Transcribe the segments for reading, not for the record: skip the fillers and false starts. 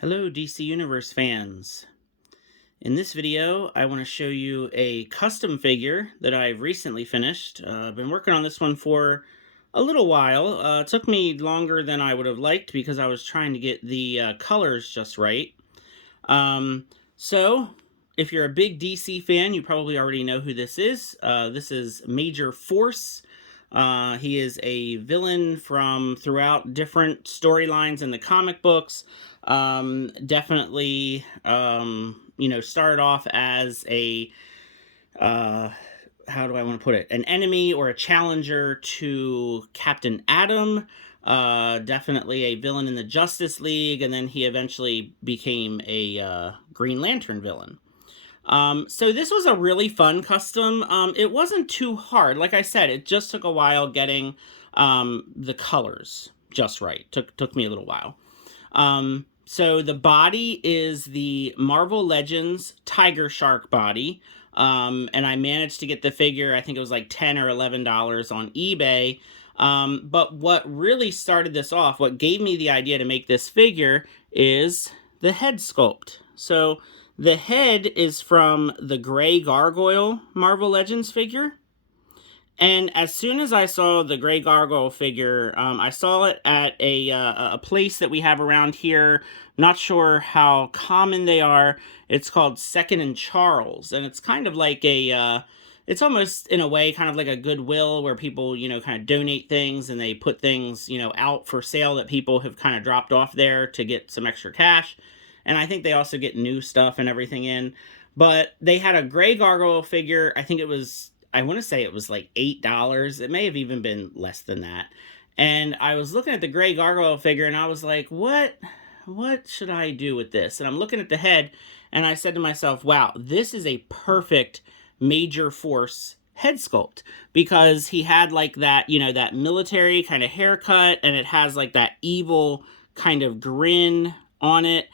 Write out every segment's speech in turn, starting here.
Hello DC Universe fans. In this video, I want to show you a custom figure that I've recently finished. I've been working on this one for a little while. It took me longer than I would have liked because I was trying to get the colors just right. Um, so, if you're a big DC fan, you probably already know who this is. This is Major Force. He is a villain from throughout different storylines in the comic books. Definitely, started off as a, how do I want to put it? An enemy or a challenger to Captain Atom. Definitely a villain in the Justice League, and then he eventually became a Green Lantern villain. So this was a really fun custom. It wasn't too hard. Like I said, it just took a while getting the colors just right. Took me a little while. So the body is the Marvel Legends Tiger Shark body. And I managed to get the figure, I think it was like $10 or $11 on eBay. But what really started this off, what gave me the idea to make this figure, is the head sculpt. So the head is from the gray Gargoyle Marvel Legends figure. And as soon as I saw the gray Gargoyle figure, I saw it at a place that we have around here. Not sure how common they are. It's called Second and Charles. And it's kind of like it's almost in a way kind of like a Goodwill where people, kind of donate things and they put things, out for sale that people have kind of dropped off there to get some extra cash. And I think they also get new stuff and everything in. But they had a gray Gargoyle figure. I want to say it was like $8. It may have even been less than that. And I was looking at the gray Gargoyle figure and I was like, what should I do with this? And I'm looking at the head and I said to myself, wow, this is a perfect Major Force head sculpt, because he had like that, that military kind of haircut, and it has like that evil kind of grin on it.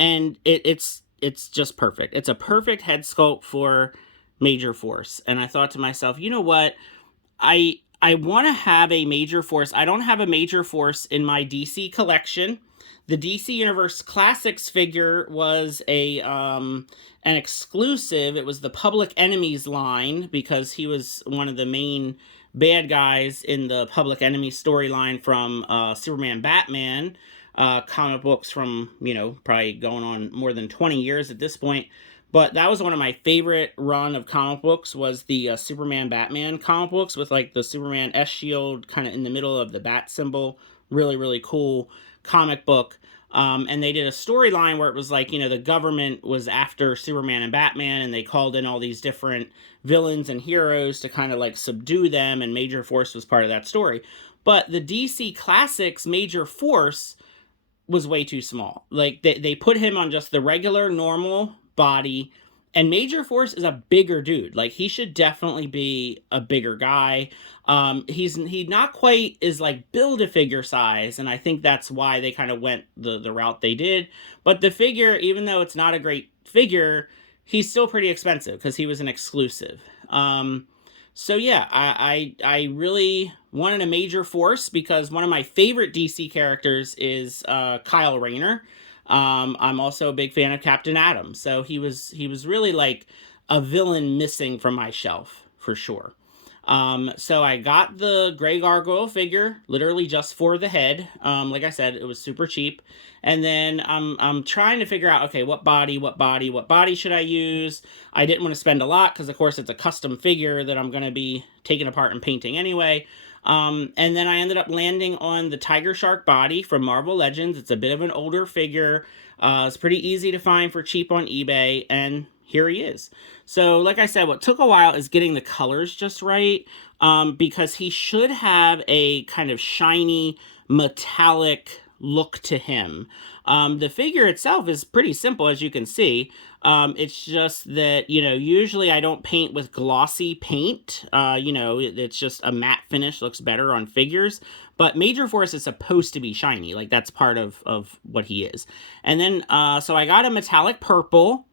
And it's just perfect. It's a perfect head sculpt for Major Force. And I thought to myself, you know what? I want to have a Major Force. I don't have a Major Force in my DC collection. The DC Universe Classics figure was an exclusive. It was the Public Enemies line, because he was one of the main bad guys in the Public Enemy storyline from Superman Batman comic books from, probably going on more than 20 years at this point. But that was one of my favorite run of comic books, was the Superman Batman comic books with like the Superman S shield kind of in the middle of the bat symbol. Really, really cool comic book. And they did a storyline where it was like, the government was after Superman and Batman, and they called in all these different villains and heroes to kind of like subdue them, and Major Force was part of that story. But the DC Classics Major Force was way too small. Like they put him on just the regular normal body, and Major Force is a bigger dude. Like he should definitely be a bigger guy. He's not quite is like Build-A-Figure size, and I think that's why they kind of went the route they did. But the figure, even though it's not a great figure, he's still pretty expensive because he was an exclusive. So yeah, I really wanted a Major Force because one of my favorite DC characters is Kyle Rayner. I'm also a big fan of Captain Atom, so he was really like a villain missing from my shelf for sure. So I got the gray Gargoyle figure literally just for the head. Like I said, it was super cheap. And then I'm trying to figure out, okay, what body should I use? I didn't want to spend a lot because, of course, it's a custom figure that I'm going to be taking apart and painting anyway. And then I ended up landing on the Tiger Shark body from Marvel Legends. It's a bit of an older figure. It's pretty easy to find for cheap on eBay, and here he is. So, like I said, what took a while is getting the colors just right, because he should have a kind of shiny, metallic look to him. The figure itself is pretty simple, as you can see. It's just that, usually I don't paint with glossy paint. It's just a matte finish, looks better on figures. But Major Force is supposed to be shiny. Like, that's part of what he is. And then, so I got a metallic purple.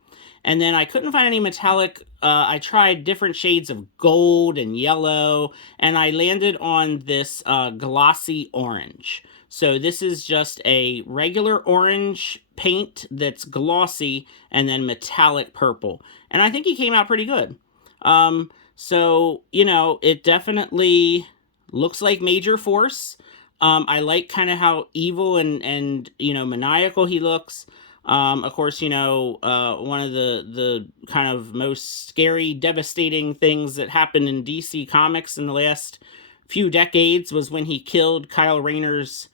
And then I couldn't find any metallic. I tried different shades of gold and yellow. And I landed on this glossy orange. So this is just a regular orange paint that's glossy and then metallic purple. And I think he came out pretty good. So, you know, it definitely looks like Major Force. I like kind of how evil and, you know, maniacal he looks. Of course, you know, one of the kind of most scary, devastating things that happened in DC Comics in the last few decades was when he killed Kyle Rayner's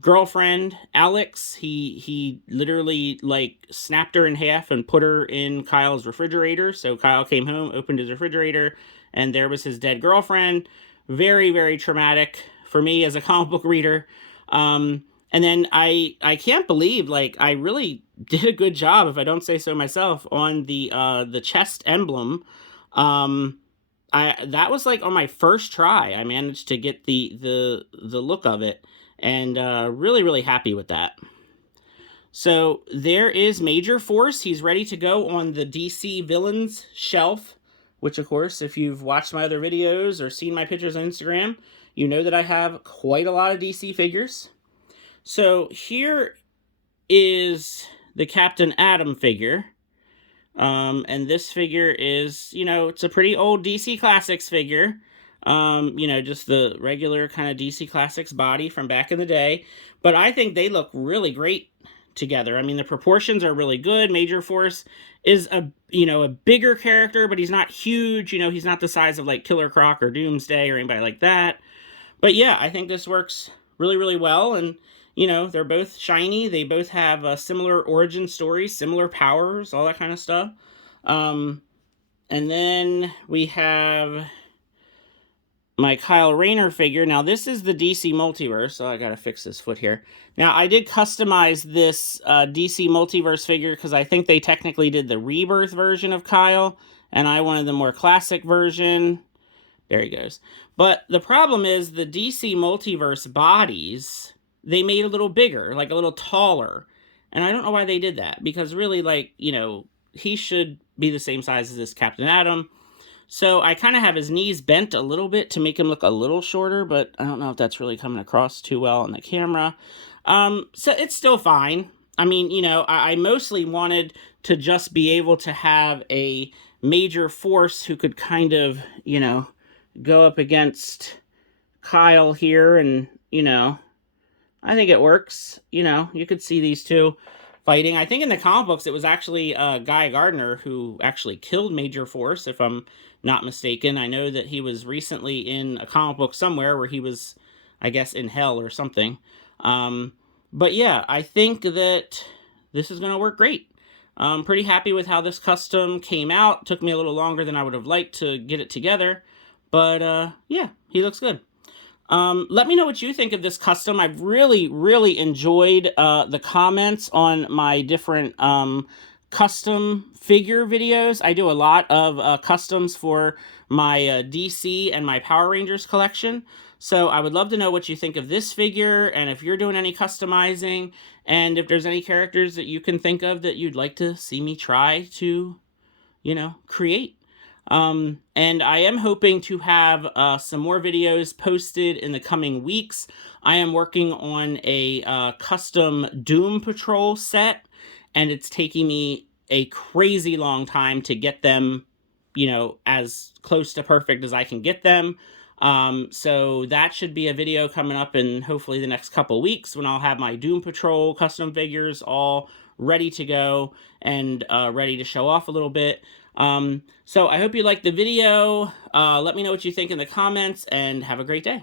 girlfriend, Alex. He literally like snapped her in half and put her in Kyle's refrigerator. So Kyle came home, opened his refrigerator, and there was his dead girlfriend. Very, very traumatic for me as a comic book reader. And then I can't believe, like, I really did a good job, if I don't say so myself, on the chest emblem. That was like on my first try. I managed to get the look of it, and really, really happy with that. So there is Major Force. He's ready to go on the DC Villains shelf, which, of course, if you've watched my other videos or seen my pictures on Instagram, you know that I have quite a lot of DC figures. So here is the Captain Atom figure. And this figure is, you know, it's a pretty old DC Classics figure. You know, just the regular kind of DC Classics body from back in the day. But I think they look really great together. I mean, the proportions are really good. Major Force is a bigger character, but he's not huge. You know, he's not the size of like Killer Croc or Doomsday or anybody like that. But yeah, I think this works really, really well. And, you know, they're both shiny. They both have similar origin stories, similar powers, all that kind of stuff. And then we have my Kyle Rayner figure. Now, this is the DC Multiverse, so I gotta fix this foot here. Now, I did customize this DC Multiverse figure because I think they technically did the Rebirth version of Kyle, and I wanted the more classic version. There he goes. But the problem is the DC Multiverse bodies, they made a little bigger, like a little taller. And I don't know why they did that, because really, like, you know, he should be the same size as this Captain Atom. So I kind of have his knees bent a little bit to make him look a little shorter, but I don't know if that's really coming across too well on the camera. So it's still fine. I mean, you know, I mostly wanted to just be able to have a Major Force who could kind of, you know, go up against Kyle here, and, you know, I think it works. You know, you could see these two fighting. I think in the comic books it was actually Guy Gardner who actually killed Major Force, if I'm not mistaken. I know that he was recently in a comic book somewhere where he was, I guess, in hell or something. But yeah, I think that this is going to work great. I'm pretty happy with how this custom came out. Took me a little longer than I would have liked to get it together. But yeah, he looks good. Let me know what you think of this custom. I've really, really enjoyed the comments on my different custom figure videos. I do a lot of customs for my DC and my Power Rangers collection. So I would love to know what you think of this figure, and if you're doing any customizing, and if there's any characters that you can think of that you'd like to see me try to, you know, create. And I am hoping to have some more videos posted in the coming weeks. I am working on a custom Doom Patrol set, and it's taking me a crazy long time to get them, you know, as close to perfect as I can get them. So that should be a video coming up in hopefully the next couple weeks, when I'll have my Doom Patrol custom figures all ready to go and ready to show off a little bit. So I hope you liked the video. Let me know what you think in the comments, and have a great day.